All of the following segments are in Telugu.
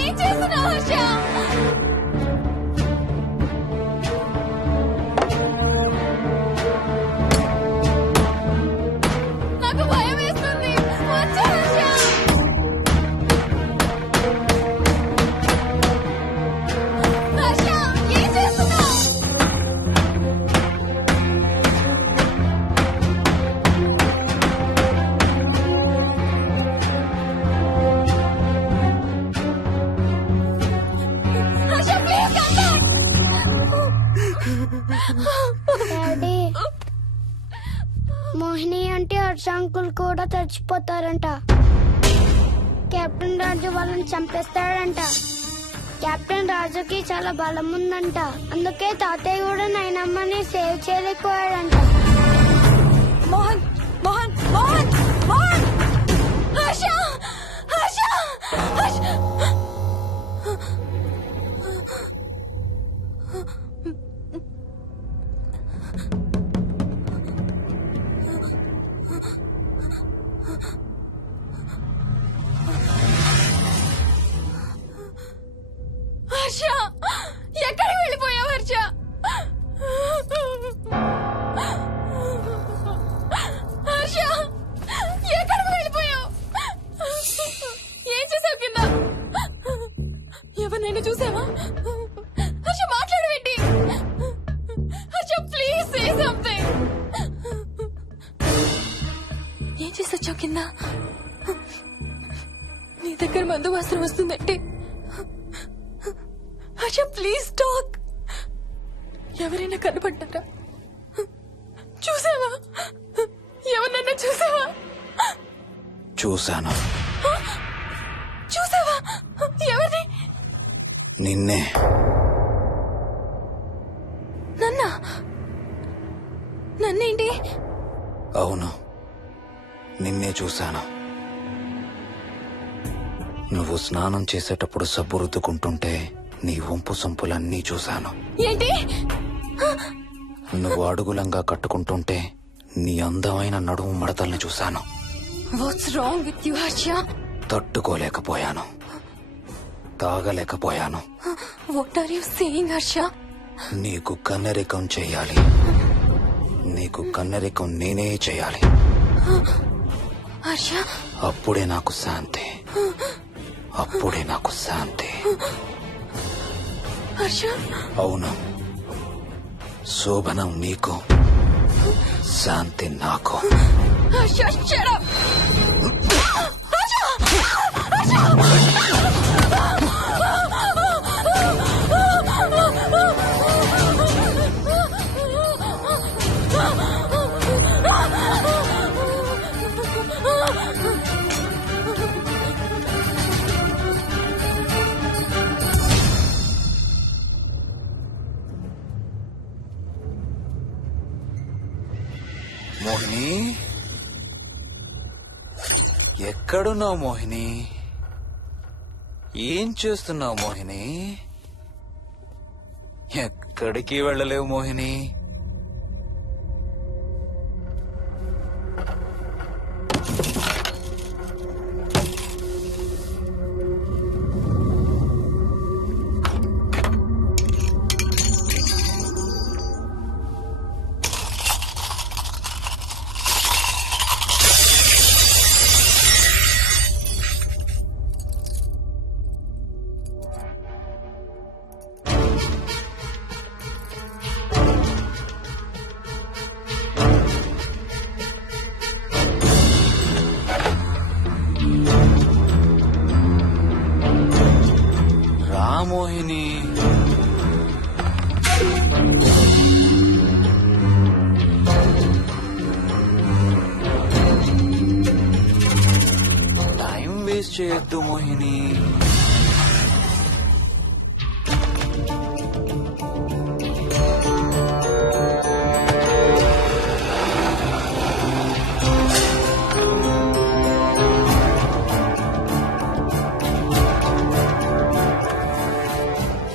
ఏం చేస్తున్నావు హర్ష? నాకు భయం వేస్తుంది. వచ్చే హర్ష. హర్ష, ఏం చేస్తున్నావు? Harsha, please come back. Daddy, Mohini అంటే హర్ష అంకుల్ కూడా చచ్చిపోతారంట. కెప్టెన్ రాజు వాళ్ళని చంపేస్తాడంట. కెప్టెన్ రాజుకి చాలా బలం ఉందంట. అందుకే తాతయ్య కూడా నాయనమ్మని సేవ్ చేయలేకపోయాడంట. మోహన్ మోహన్ మోహన్ మోహన్ హర్ష హర్ష హర్ష హర్ష, ఎక్కడికి వెళ్ళిపోయావు హర్ష? హర్ష, ఎక్కడికి వెళ్ళిపోయావు? ఏం చేసావు కింద? ఎవరినైనా చూసావా? హర్ష, మాట్లాడవేంటి? Harsha, please say something. ఏం చేసొచ్చావు కింద? నీ దగ్గర మందు వాసన వస్తుందంటే హర్ష, ప్లీజ్ టాక్. ఎవరైనా కనపడ్డారా? చూసావా? ఎవరినన్నా చూసావా? చూశాను. చూసావా? ఎవరిని? నిన్నే. నన్నా? నన్నేంటి? అవును, నిన్నే చూశాను. నువ్వు స్నానం చేసేటప్పుడు సబ్బు రుద్దుకుంటుంటే నీ వంపు సొంపులన్నీ చూశాను. ఏంటి? నువ్వు అడుగులంగా కట్టుకుంటుంటే నీ అందమైన నడుము మడతల్ని చూశాను. What's wrong with you Harsha? తట్టుకోలేకపోయాను, తాగలేకపోయాను. What are you saying Harsha? నీకు కన్నెరికం చెయ్యాలి. నీకు కన్నెరికం నేనే చేయాలి. హర్ష, అప్పుడే నాకు శాంతి. అప్పుడే నాకు శాంతి. హర్ష, అవును, శోభనం నీకు, శాంతి నాకు. Harsha, shut up. మోహిని, ఎక్కడున్నావు మోహిని? ఏం చేస్తున్నావు మోహిని? ఎక్కడికి వెళ్ళలేవు మోహిని. మోహిని, టైం వేస్ట్ చేయొద్దు మోహిని.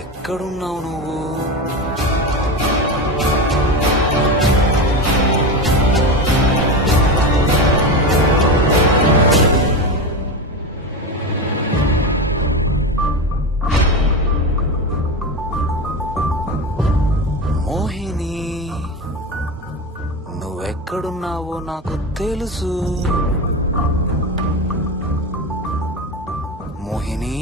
ఎక్కడున్నావు నువ్వు? మోహిని, నువ్వెక్కడున్నావో నాకు తెలుసు. మోహిని,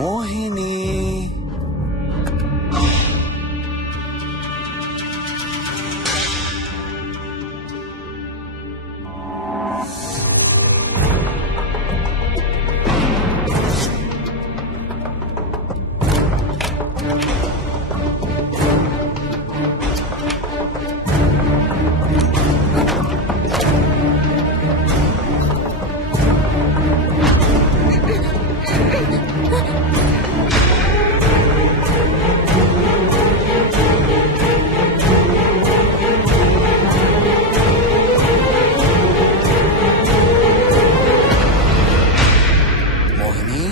మోహిని, మోహిని,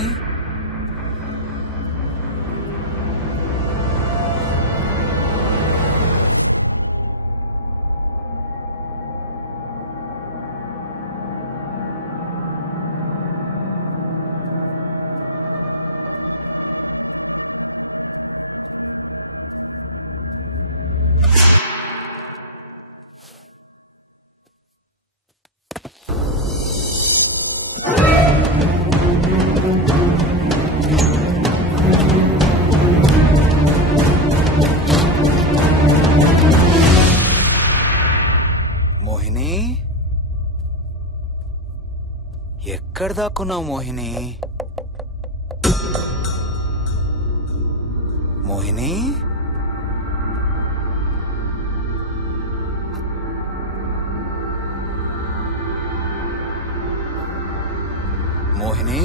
మోహిని, ఎక్కడ దాక్కున్నావు మోహిని? మోహిని, మోహిని,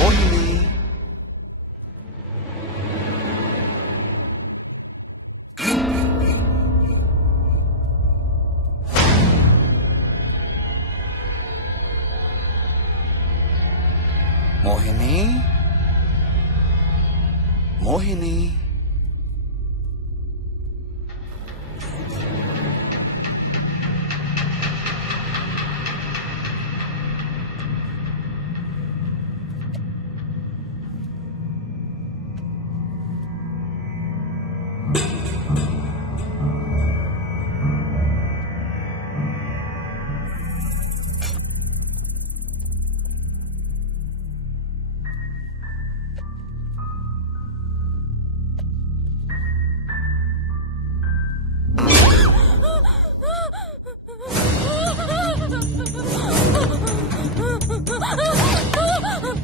మోహిని, మోహిని, మోహిని.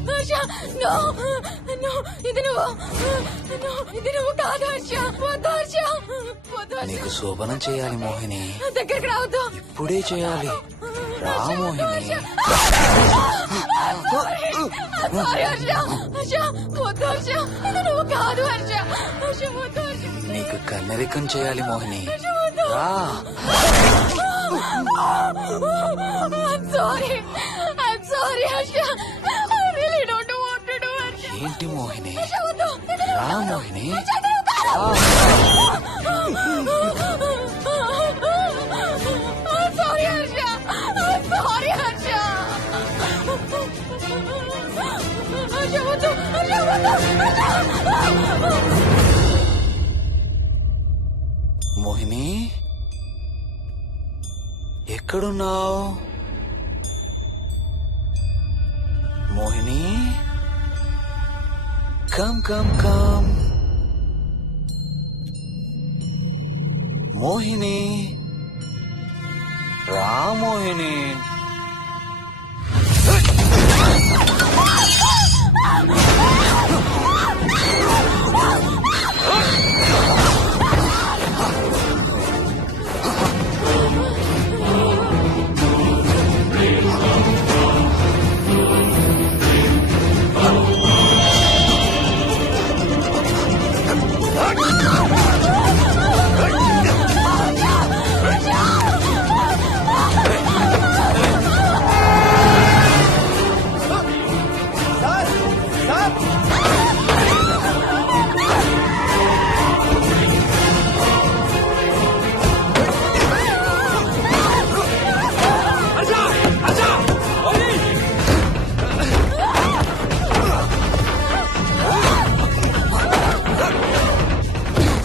హర్ష, no, no, ఇది నువ్వు, no, ఇది నువ్వు కాదు హర్ష. వద్దు హర్ష, వద్దు హర్ష. నీకు శోభనం చేయాలి మోహిని. దగ్గరికి రావద్దు. ఇప్పుడే చేయాలి. రా మోహిని. సారీ హర్ష, హర్ష, వద్దు హర్ష. ఇది నువ్వు కాదు హర్ష. హర్ష, వద్దు హర్ష. నీకు కన్నరికం చేయాలి మోహిని. రా. I'm sorry Harsha. I really don't want to do it. ఏంటి మోహిని? హర్ష, వద్దు. రా Mohini. I'm sorry Harsha. I'm sorry Harsha. Harsha, వద్దు. హర్ష, వద్దు. మోహిని, ఎక్కడున్నావు Mohini? Come come come Mohini, రా మోహిని.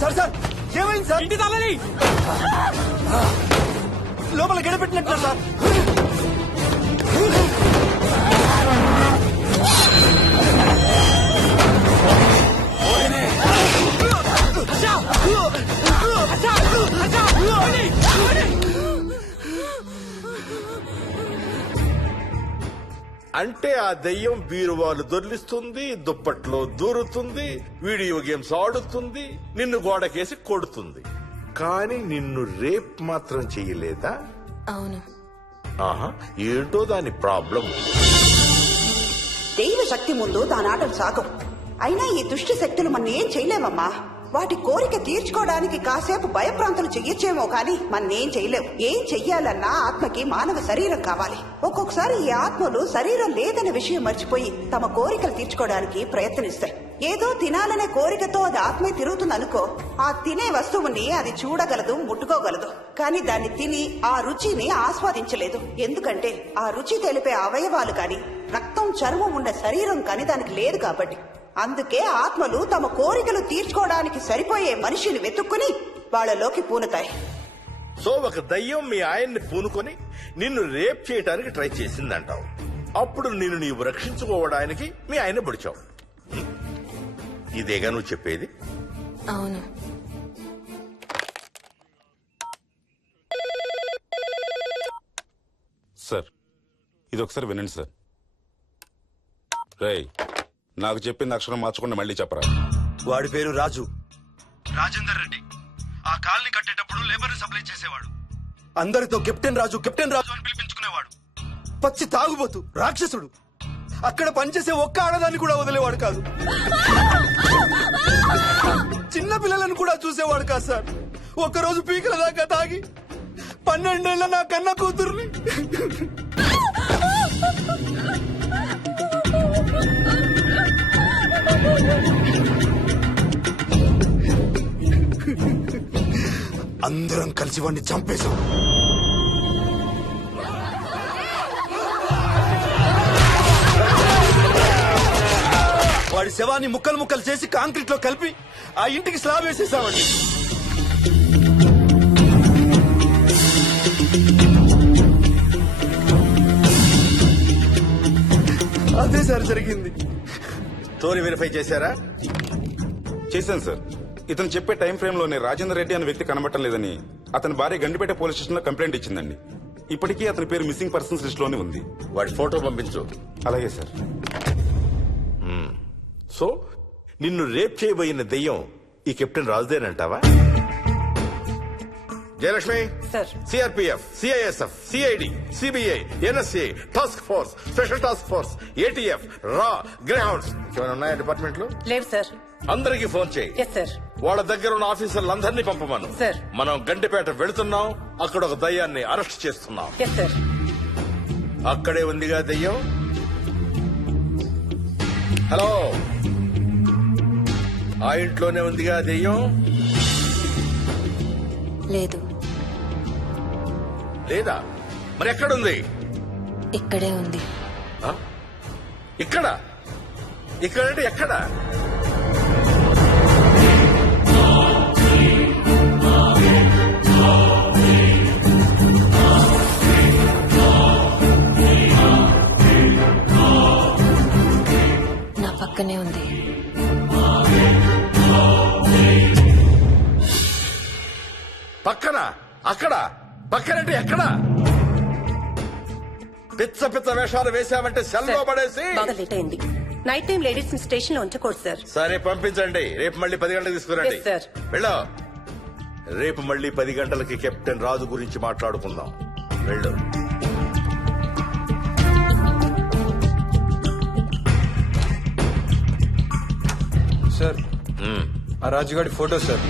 సార్ సార్ ఏమైంది సార్? ఇంటి తాళాలి. లోపల గడపెట్టినట్టు సార్. అంటే ఆ దెయ్యం బీరువాలు దొర్లిస్తుంది, దుప్పట్లో దూరుతుంది, వీడియో గేమ్స్ ఆడుతుంది, నిన్ను గోడకేసి కొడుతుంది. కానీ నిన్ను రేప్ మాత్రం చెయ్యలేదా? అవును. ఆహా, ఏంటో దాని ప్రాబ్లం. దైవ శక్తి ముందు దానాటలు సాగం. అయినా ఈ దుష్ట శక్తులు మన ఏం చేయలేమమ్మా. వాటి కోరిక తీర్చుకోవడానికి కాసేపు భయప్రాంతులు చెయ్యొచ్చేమో కానీ మన్నేం చేయలేవు. ఏం చెయ్యాలన్నా ఆత్మకి మానవ శరీరం కావాలి. ఒక్కొక్కసారి ఈ ఆత్మలు శరీరం లేదన్న విషయం మర్చిపోయి తమ కోరికలు తీర్చుకోవడానికి ప్రయత్నిస్తాయి. ఏదో తినాలనే కోరికతో అది ఆత్మే తిరుగుతుందనుకో, ఆ తినే వస్తువుని అది చూడగలదు, ముట్టుకోగలదు. కానీ దాన్ని తిని ఆ రుచిని ఆస్వాదించలేదు. ఎందుకంటే ఆ రుచి తెలిపే అవయవాలు కాని, రక్తం చర్మం ఉన్న శరీరం కాని దానికి లేదు కాబట్టి. అందుకే ఆత్మలు తమ కోరికలు తీర్చుకోవడానికి సరిపోయే మనిషిని వెతుక్కుని వాళ్ళలోకి పూనుతాయి. సో ఒక దయ్యం మీ ఆయన్ని పూనుకొని నిన్ను రేప్ చేయడానికి ట్రై చేసిందంటావు. అప్పుడు నిన్ను నీవు రక్షించుకోవడానికి మీ ఆయన పొడిచావు. ఇదేగా నువ్వు చెప్పేది? అవును. సార్ ఇది ఒకసారి వినండి సార్. రేయ్, నాకు చెప్పింది అక్షరం మార్చకుండా మళ్ళీ చెప్పరా. వాడి పేరు రాజు, రాజేందర్ రెడ్డి. ఆ కాలనీ కట్టేటప్పుడు లేబర్ సప్లై చేసేవాడు. అందరితో కెప్టెన్ రాజు కెప్టెన్ రాజు అని పిలిపించుకునేవాడు. పచ్చి తాగుబోతు, రాక్షసుడు. అక్కడ పనిచేసే ఒక్క ఆడదాన్ని కూడా వదిలేవాడు కాదు. చిన్న పిల్లలను కూడా చూసేవాడు కాదు సార్. ఒక్కరోజు పీకల దాకా తాగి 12 ఏళ్ల నా కన్న కూతుర్ని అందరం కలిసి వాడిని చంపేశాం. వాడి శవాన్ని ముక్కలు ముక్కలు చేసి కాంక్రీట్ లో కలిపి ఆ ఇంటికి స్లాబ్ వేసేసామండి. అదే సార్ జరిగింది. స్టోరీ వెరిఫై చేశారా? చేశాను సార్. ఇతను చెప్పే టైం ఫ్రేమ్ లోనే రాజేందర్ రెడ్డి అనే వ్యక్తి కనబడటం లేదని అతని భార్య గండిపేట పోలీస్ స్టేషన్ లో కంప్లైంట్ ఇచ్చిందండి. ఇప్పటికీ అతని పేరు మిస్సింగ్ పర్సన్స్ లిస్ట్ లోనే ఉంది. వాడి ఫోటో పంపించు. అలాగే సార్. సో నిన్ను రేప్ చేయబోయిన దెయ్యం ఈ కెప్టెన్ రాజుదేనంటావా? Jayalakshmi, sir. CRPF, CISF, CID, CBI, NSA, task force, special task force, ATF, రా, గ్రేహౌండ్స్ ఏమైనా ఉన్నాయా డిపార్ట్మెంట్ లో? లేదు సార్. అందరికీ ఫోన్ చేయి. Yes sir. వాళ్ళ దగ్గర ఉన్న ఆఫీసర్లందరినీ పంపమను. సార్. మనం గండిపేట వెళుతున్నాం. అక్కడ ఒక దయ్యాన్ని అరెస్ట్ చేస్తున్నాం. Yes sir. అక్కడే ఉందిగా దెయ్యం. హలో, ఆ ఇంట్లోనే ఉందిగా దెయ్యం? లేదు. లేదా? మరి ఎక్కడుంది? ఇక్కడే ఉంది. ఆ? ఇక్కడ? ఇక్కడంటే ఎక్కడ? నా పక్కనే ఉంది. పక్కన? అక్కడ? పక్కనంటే ఎక్కడ? పిచ్చ పిచ్చ వేషాలు వేశామంటే సెల్లో పడేసి. బాగా లేట్ అయింది. నైట్ టైం లేడీస్ స్టేషన్ లో ఉంచకూడదు సార్. సరే పంపించండి. రేపు మళ్ళీ 10 గంటలకు తీసుకురండి. Yes, sir. వెళ్ళు. రేపు మళ్ళీ 10 గంటలకి కెప్టెన్ రాజు గురించి మాట్లాడుకుందాం. వెళ్ళు. సార్ ఆ రాజుగాడి ఫోటో సార్.